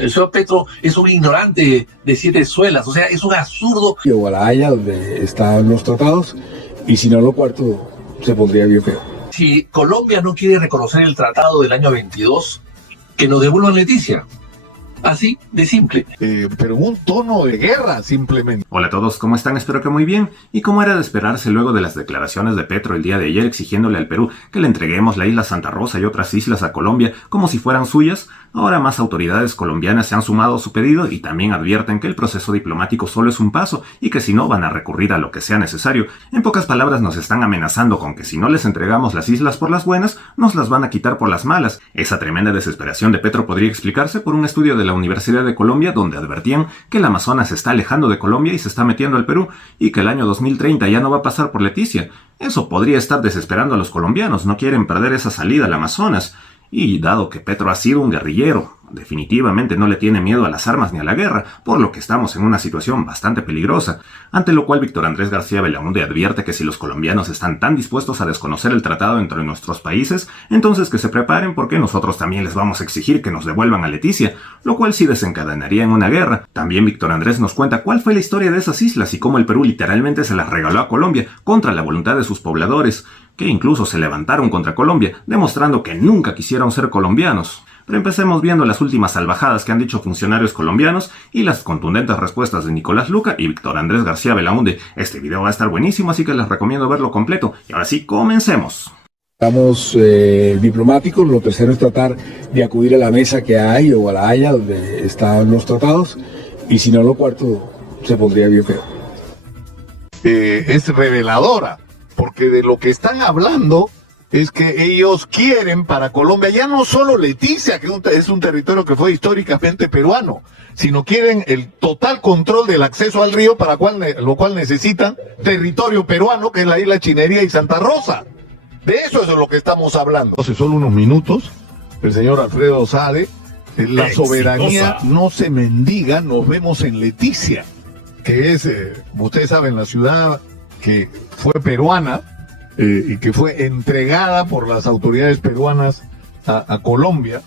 El señor Petro es un ignorante de siete suelas, o sea, es un absurdo. O a La Haya, donde están los tratados, y si no lo cuarto, se pondría bien feo. Si Colombia no quiere reconocer el tratado del año 22, que nos devuelvan Leticia. Así de simple. Pero un tono de guerra, simplemente. Hola a todos, ¿cómo están? Espero que muy bien. Y como era de esperarse luego de las declaraciones de Petro el día de ayer exigiéndole al Perú que le entreguemos la isla Santa Rosa y otras islas a Colombia como si fueran suyas, ahora más autoridades colombianas se han sumado a su pedido y también advierten que el proceso diplomático solo es un paso y que si no van a recurrir a lo que sea necesario. En pocas palabras nos están amenazando con que si no les entregamos las islas por las buenas, nos las van a quitar por las malas. Esa tremenda desesperación de Petro podría explicarse por un estudio de la Universidad de Colombia donde advertían que el Amazonas se está alejando de Colombia y se está metiendo al Perú y que el año 2030 ya no va a pasar por Leticia. Eso podría estar desesperando a los colombianos, no quieren perder esa salida al Amazonas. Y dado que Petro ha sido un guerrillero, definitivamente no le tiene miedo a las armas ni a la guerra, por lo que estamos en una situación bastante peligrosa, ante lo cual Víctor Andrés García Belaúnde advierte que si los colombianos están tan dispuestos a desconocer el tratado entre nuestros países, entonces que se preparen porque nosotros también les vamos a exigir que nos devuelvan a Leticia, lo cual sí desencadenaría en una guerra. También Víctor Andrés nos cuenta cuál fue la historia de esas islas y cómo el Perú literalmente se las regaló a Colombia contra la voluntad de sus pobladores, que incluso se levantaron contra Colombia, demostrando que nunca quisieron ser colombianos. Pero empecemos viendo las últimas salvajadas que han dicho funcionarios colombianos y las contundentes respuestas de Nicolás Luca y Víctor Andrés García Belaúnde. Este video va a estar buenísimo, así que les recomiendo verlo completo. Y ahora sí, comencemos. Estamos diplomáticos, lo tercero es tratar de acudir a la mesa que hay o a La Haya, donde están los tratados, y si no lo cuarto, se pondría bien feo. Es reveladora, porque de lo que están hablando es que ellos quieren para Colombia ya no solo Leticia, que es un territorio que fue históricamente peruano, sino quieren el total control del acceso al río, lo cual necesitan territorio peruano, que es la isla Chinería y Santa Rosa. De eso es de lo que estamos hablando. Hace solo unos minutos, el señor Alfredo Sade, la soberanía no se mendiga, nos vemos en Leticia, que es, ustedes saben, la ciudad que fue peruana, y que fue entregada por las autoridades peruanas a Colombia.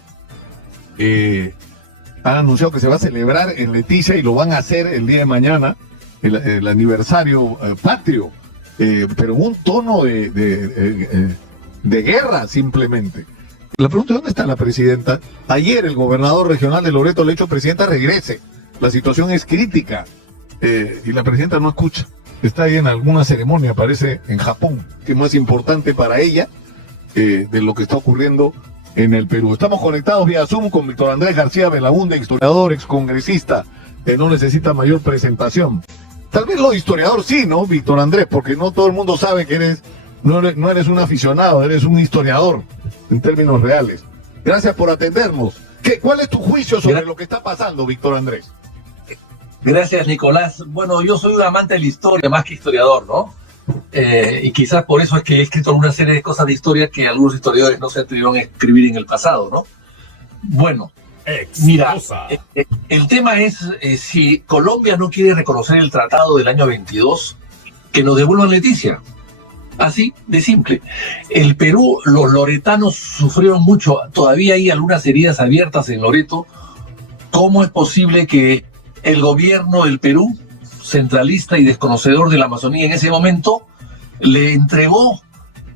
Han anunciado que se va a celebrar en Leticia y lo van a hacer el día de mañana, el aniversario patrio, pero un tono de guerra simplemente. La pregunta es: ¿dónde está la presidenta? Ayer el gobernador regional de Loreto le ha dicho: presidenta, regrese, la situación es crítica, y la presidenta no escucha. Está ahí en alguna ceremonia, parece, en Japón, que es más importante para ella de lo que está ocurriendo en el Perú. Estamos conectados vía Zoom con Víctor Andrés García Belaúnde, historiador, excongresista, que no necesita mayor presentación. Tal vez lo de historiador sí, ¿no, Víctor Andrés? Porque no todo el mundo sabe que no eres un aficionado, eres un historiador, en términos reales. Gracias por atendernos. ¿Cuál es tu juicio sobre lo que está pasando, Víctor Andrés? Gracias, Nicolás. Bueno, yo soy un amante de la historia, más que historiador, ¿no? Y quizás por eso es que he escrito una serie de cosas de historia que algunos historiadores no se atrevieron a escribir en el pasado, ¿no? Bueno, mira, el tema es si Colombia no quiere reconocer el tratado del año 22, que nos devuelvan Leticia. Así de simple. El Perú, los loretanos sufrieron mucho, todavía hay algunas heridas abiertas en Loreto. ¿Cómo es posible que el gobierno del Perú, centralista y desconocedor de la Amazonía en ese momento, le entregó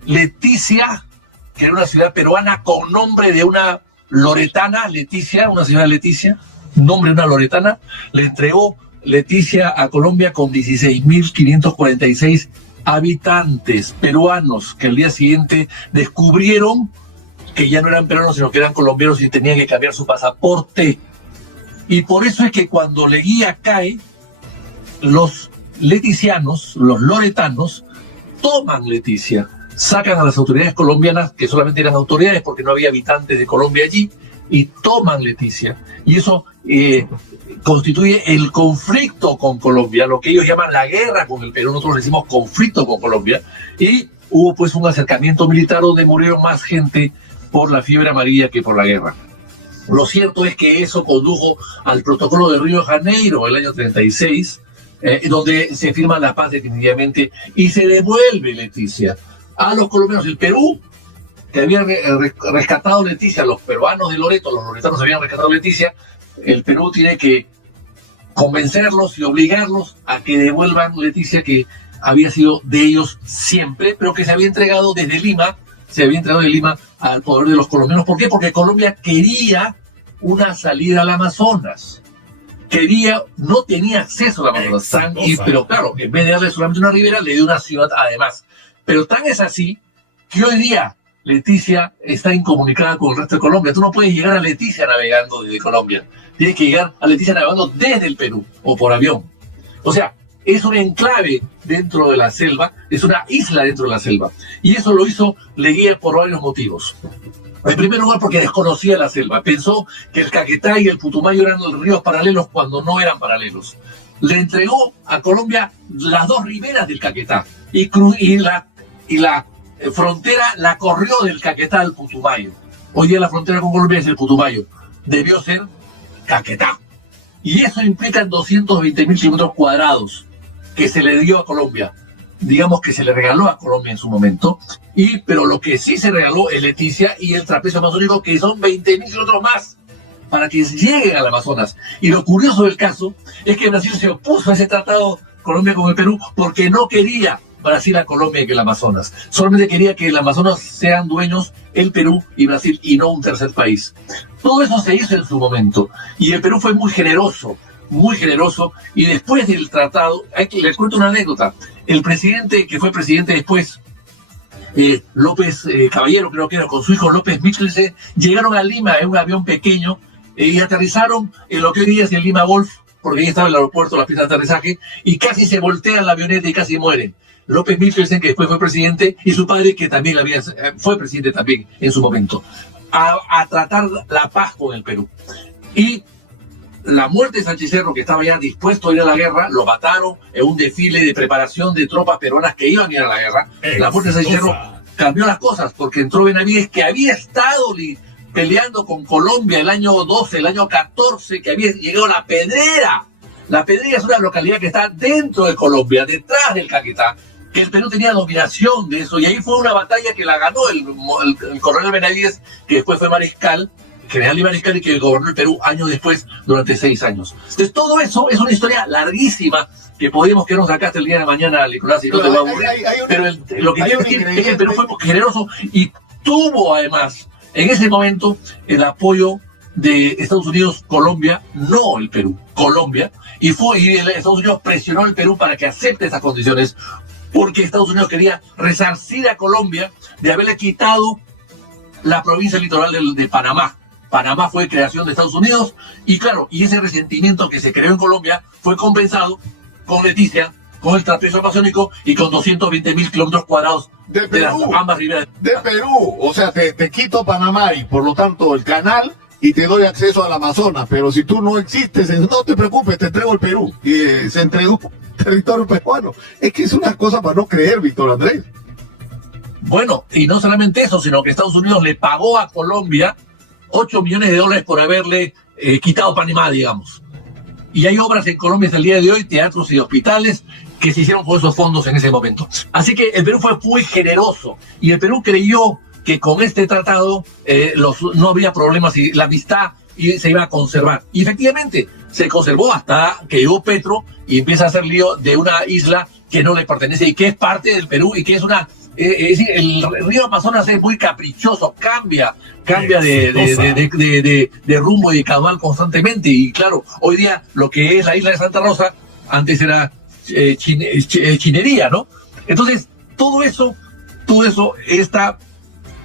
Leticia, que era una ciudad peruana con nombre de una loretana, Leticia, una señora Leticia, nombre de una loretana, le entregó Leticia a Colombia con 16.546 habitantes peruanos, que al día siguiente descubrieron que ya no eran peruanos, sino que eran colombianos y tenían que cambiar su pasaporte. Y por eso es que cuando Leguía cae, los leticianos, los loretanos, toman Leticia, sacan a las autoridades colombianas, que solamente eran autoridades porque no había habitantes de Colombia allí, y toman Leticia. Y eso constituye el conflicto con Colombia, lo que ellos llaman la guerra con el Perú, nosotros le decimos conflicto con Colombia, y hubo pues un acercamiento militar donde murieron más gente por la fiebre amarilla que por la guerra. Lo cierto es que eso condujo al protocolo de Río de Janeiro el año 36, donde se firma la paz definitivamente y se devuelve Leticia a los colombianos. El Perú, que había rescatado Leticia, los peruanos de Loreto, los loretanos habían rescatado Leticia, el Perú tiene que convencerlos y obligarlos a que devuelvan Leticia, que había sido de ellos siempre, pero que se había entregado desde Lima, al poder de los colombianos. ¿Por qué? Porque Colombia quería una salida al Amazonas. No tenía acceso al Amazonas, pero claro, en vez de darle solamente una ribera, le dio una ciudad además. Pero tan es así que hoy día Leticia está incomunicada con el resto de Colombia. Tú no puedes llegar a Leticia navegando desde Colombia. Tienes que llegar a Leticia navegando desde el Perú o por avión. O sea, es un enclave dentro de la selva, es una isla dentro de la selva. Y eso lo hizo Leguía por varios motivos. En primer lugar, porque desconocía la selva. Pensó que el Caquetá y el Putumayo eran los ríos paralelos cuando no eran paralelos. Le entregó a Colombia las dos riberas del Caquetá y la frontera la corrió del Caquetá al Putumayo. Hoy día la frontera con Colombia es el Putumayo. Debió ser Caquetá. Y eso implica 220.000 kilómetros cuadrados que se le dio a Colombia. Digamos que se le regaló a Colombia en su momento. Pero lo que sí se regaló es Leticia y el trapecio amazónico, que son 20.000 kilómetros más para que lleguen al Amazonas. Y lo curioso del caso es que Brasil se opuso a ese tratado Colombia con el Perú porque no quería Brasil a Colombia que el Amazonas. Solamente quería que el Amazonas sean dueños el Perú y Brasil y no un tercer país. Todo eso se hizo en su momento y el Perú fue muy generoso, y después del tratado, les cuento una anécdota. El presidente que fue presidente después, López Caballero, creo que era, con su hijo López Michelsen, llegaron a Lima en un avión pequeño y aterrizaron en lo que hoy día es el Lima Golf, porque ahí estaba el aeropuerto, la pista de aterrizaje, y casi se voltean la avioneta y casi mueren. López Michelsen, que después fue presidente, y su padre, que también fue presidente también en su momento, a tratar la paz con el Perú. Y la muerte de Sánchez Cerro, que estaba ya dispuesto a ir a la guerra, lo mataron en un desfile de preparación de tropas peruanas que iban a ir a la guerra. La muerte de Sánchez Cerro cambió las cosas, porque entró Benavides, que había estado peleando con Colombia el año 12, el año 14, que había llegado a La Pedrera. La Pedrera es una localidad que está dentro de Colombia, detrás del Caquetá, que el Perú tenía dominación de eso, y ahí fue una batalla que la ganó el coronel Benavides, que después fue mariscal, general y mariscal, y que gobernó el Perú años después, durante 6 años. Entonces, todo eso es una historia larguísima, que podríamos quedarnos acá hasta el día de mañana, Nicolás, y no te va a aburrir. Pero lo que quiero decir es que el Perú fue generoso, y tuvo además, en ese momento, el apoyo de Estados Unidos, Colombia, no el Perú, Colombia, y Estados Unidos presionó al Perú para que acepte esas condiciones, porque Estados Unidos quería resarcir a Colombia de haberle quitado la provincia litoral de Panamá. Panamá fue creación de Estados Unidos, y claro, y ese resentimiento que se creó en Colombia fue compensado con Leticia, con el trapecio amazónico y con 220.000 kilómetros cuadrados de Perú, ambas riberas. De Perú, o sea, te quito Panamá y por lo tanto el canal, y te doy acceso al Amazonas, pero si tú no existes, no te preocupes, te entrego el Perú. Y se entregó territorio peruano. Es que es una cosa para no creer, Víctor Andrés. Bueno, y no solamente eso, sino que Estados Unidos le pagó a Colombia $8 millones por haberle quitado Panamá, digamos. Y hay obras en Colombia hasta el día de hoy, teatros y hospitales, que se hicieron con esos fondos en ese momento. Así que el Perú fue muy generoso, y el Perú creyó que con este tratado no habría problemas y la amistad se iba a conservar. Y efectivamente se conservó hasta que llegó Petro y empieza a hacer lío de una isla que no le pertenece y que es parte del Perú, y que es una... es decir, el río Amazonas es muy caprichoso, cambia de rumbo y de caudal constantemente. Y claro, hoy día lo que es la isla de Santa Rosa, antes era Chinería, ¿no? Entonces, todo eso está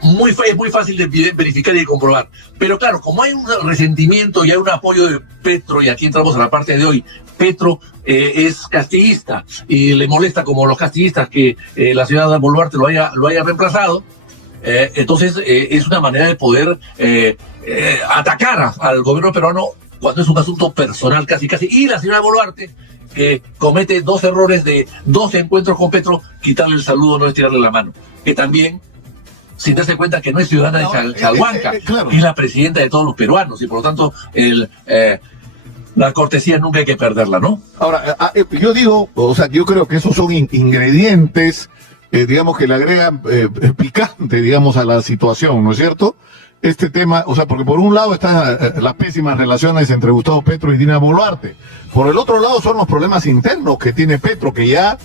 es muy fácil de verificar y de comprobar. Pero claro, como hay un resentimiento y hay un apoyo de Petro, y aquí entramos a la parte de hoy, Petro es castillista y le molesta, como los castillistas, que la ciudad de Boluarte lo haya reemplazado. Entonces es una manera de poder atacar al gobierno peruano cuando es un asunto personal casi. Y la señora Boluarte comete 2 errores de 2 encuentros con Petro: quitarle el saludo, no estirarle la mano, que también, sin darse cuenta que no es ciudadana de Chalhuanca, claro, es la presidenta de todos los peruanos, y por lo tanto la cortesía nunca hay que perderla, ¿no? Ahora, yo digo, o sea, yo creo que esos son ingredientes, digamos, que le agregan picante, digamos, a la situación, ¿no es cierto? este tema, o sea, porque por un lado están las pésimas relaciones entre Gustavo Petro y Dina Boluarte, por el otro lado son los problemas internos que tiene Petro, que ya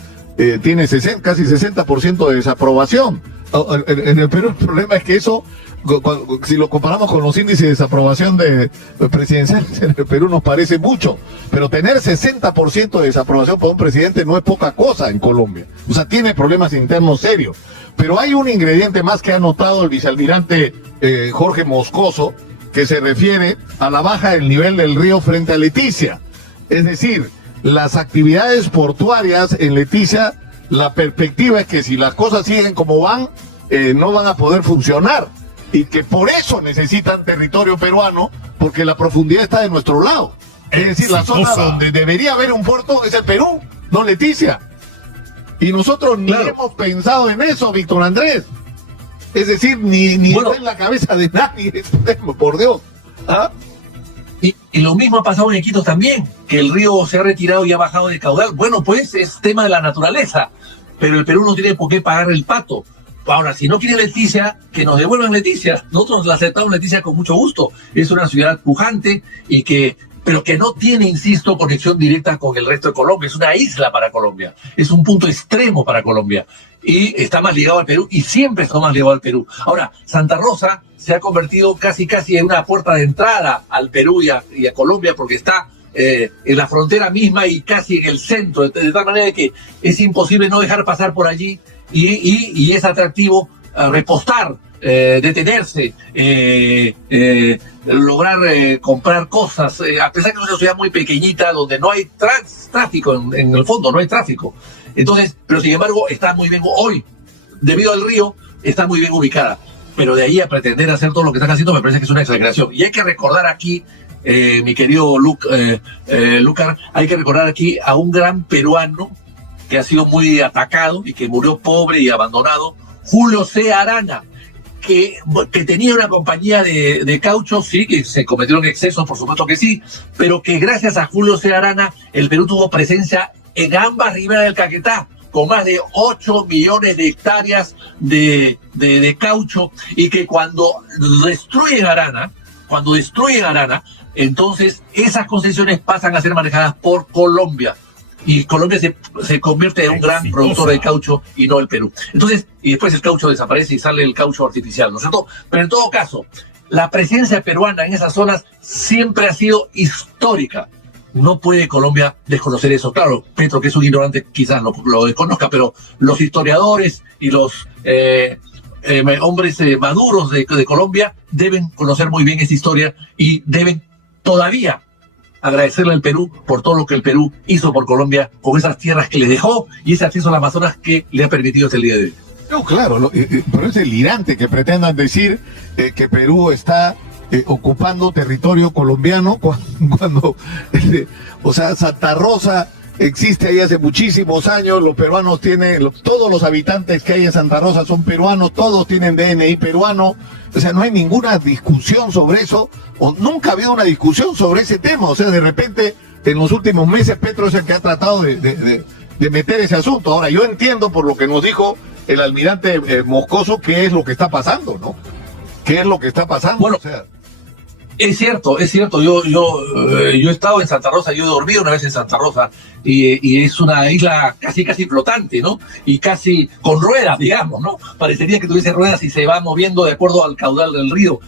tiene casi 60% de desaprobación. En el Perú el problema es que eso, si lo comparamos con los índices de desaprobación de presidenciales en el Perú, nos parece mucho, pero tener 60% de desaprobación por un presidente no es poca cosa en Colombia. O sea, tiene problemas internos serios. Pero hay un ingrediente más que ha notado el vicealmirante Jorge Moscoso, que se refiere a la baja del nivel del río frente a Leticia. Es decir, las actividades portuarias en Leticia, la perspectiva es que si las cosas siguen como van, no van a poder funcionar. Y que por eso necesitan territorio peruano, porque la profundidad está de nuestro lado. Es decir, la zona donde debería haber un puerto es el Perú, no Leticia. Y nosotros ni hemos pensado en eso, Víctor Andrés. Es decir, ni está en la cabeza de nadie, por Dios. ¿Ah? Y lo mismo ha pasado en Iquitos también, que el río se ha retirado y ha bajado de caudal. Bueno, pues es tema de la naturaleza, pero el Perú no tiene por qué pagar el pato. Ahora, si no quiere Leticia, que nos devuelvan Leticia. Nosotros la aceptamos Leticia con mucho gusto. Es una ciudad pujante pero que no tiene, insisto, conexión directa con el resto de Colombia. Es una isla para Colombia. Es un punto extremo para Colombia. Y está más ligado al Perú y siempre está más ligado al Perú. Ahora, Santa Rosa se ha convertido casi en una puerta de entrada al Perú y a Colombia, porque está en la frontera misma y casi en el centro, de tal manera que es imposible no dejar pasar por allí y es atractivo repostar, detenerse, lograr comprar cosas, a pesar que es una ciudad muy pequeñita donde no hay tráfico, en el fondo no hay tráfico. Entonces, pero sin embargo está muy bien hoy, debido al río, está muy bien ubicada. Pero de ahí a pretender hacer todo lo que están haciendo me parece que es una exageración. Y hay que recordar aquí, mi querido Lucar, hay que recordar aquí a un gran peruano que ha sido muy atacado y que murió pobre y abandonado, Julio C. Arana, que tenía una compañía de caucho, sí, que se cometieron excesos, por supuesto que sí, pero que gracias a Julio C. Arana el Perú tuvo presencia en ambas riberas del Caquetá, con más de 8 millones de hectáreas de caucho, y que cuando destruyen Arana, entonces esas concesiones pasan a ser manejadas por Colombia. Y Colombia se convierte en un gran productor de caucho y no el Perú. Entonces, y después el caucho desaparece y sale el caucho artificial, ¿no es cierto? Pero en todo caso, la presencia peruana en esas zonas siempre ha sido histórica. No puede Colombia desconocer eso. Claro, Petro, que es un ignorante, quizás lo desconozca, pero los historiadores y los hombres maduros de Colombia deben conocer muy bien esa historia y deben todavía agradecerle al Perú por todo lo que el Perú hizo por Colombia con esas tierras que le dejó y ese acceso al Amazonas que le ha permitido hasta el día de hoy. No, claro, pero es delirante que pretendan decir que Perú está ocupando territorio colombiano cuando o sea, Santa Rosa existe ahí hace muchísimos años, los peruanos todos los habitantes que hay en Santa Rosa son peruanos, todos tienen DNI peruano, o sea, no hay ninguna discusión sobre eso, o nunca ha habido una discusión sobre ese tema, o sea, de repente, en los últimos meses, Petro es el que ha tratado de meter ese asunto. Ahora, yo entiendo por lo que nos dijo el almirante Moscoso qué es lo que está pasando, ¿no? ¿Qué es lo que está pasando? Bueno, o sea, es cierto, yo he estado en Santa Rosa, yo he dormido una vez en Santa Rosa y es una isla casi flotante, ¿no? Y casi con ruedas, digamos, ¿no? Parecería que tuviese ruedas y se va moviendo de acuerdo al caudal del río.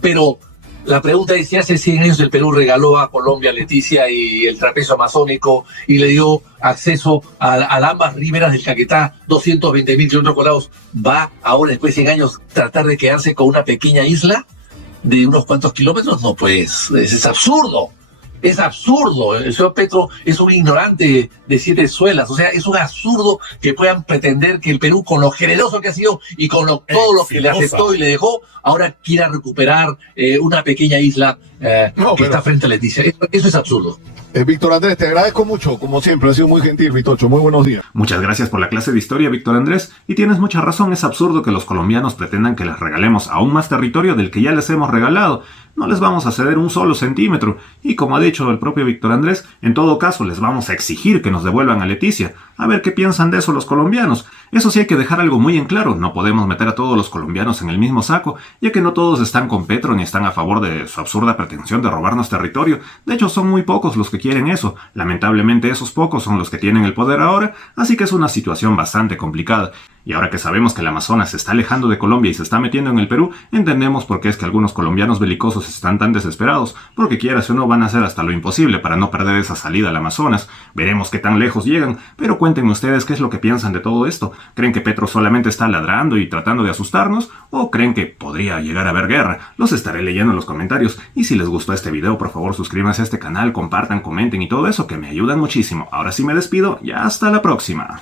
Pero la pregunta es si hace 100 años el Perú regaló a Colombia Leticia y el trapezo amazónico y le dio acceso a ambas riberas del Caquetá, 220.000 kilómetros cuadrados, ¿va ahora después de 100 años tratar de quedarse con una pequeña isla de unos cuantos kilómetros? No, pues es absurdo. Es absurdo. El señor Petro es un ignorante de 7 suelas. O sea, es un absurdo que puedan pretender que el Perú, con lo generoso que ha sido y con todo lo que le aceptó y le dejó, ahora quiera recuperar una pequeña isla que está frente a Leticia. Eso es absurdo. Víctor Andrés, te agradezco mucho, como siempre, ha sido muy gentil, Vitocho. Muy buenos días. Muchas gracias por la clase de historia, Víctor Andrés, y tienes mucha razón, es absurdo que los colombianos pretendan que les regalemos aún más territorio del que ya les hemos regalado. No les vamos a ceder un solo centímetro, y como ha dicho el propio Víctor Andrés, en todo caso les vamos a exigir que nos devuelvan a Leticia. A ver qué piensan de eso los colombianos. Eso sí, hay que dejar algo muy en claro, no podemos meter a todos los colombianos en el mismo saco, ya que no todos están con Petro ni están a favor de su absurda pretensión de robarnos territorio. De hecho, son muy pocos los que quieren eso. Lamentablemente esos pocos son los que tienen el poder ahora, así que es una situación bastante complicada. Y ahora que sabemos que el Amazonas se está alejando de Colombia y se está metiendo en el Perú, entendemos por qué es que algunos colombianos belicosos están tan desesperados, porque quieras o no van a hacer hasta lo imposible para no perder esa salida al Amazonas. Veremos qué tan lejos llegan, pero cuéntenme ustedes qué es lo que piensan de todo esto. ¿Creen que Petro solamente está ladrando y tratando de asustarnos? ¿O creen que podría llegar a haber guerra? Los estaré leyendo en los comentarios. Y si les gustó este video, por favor suscríbanse a este canal, compartan, comenten y todo eso, que me ayudan muchísimo. Ahora sí me despido y hasta la próxima.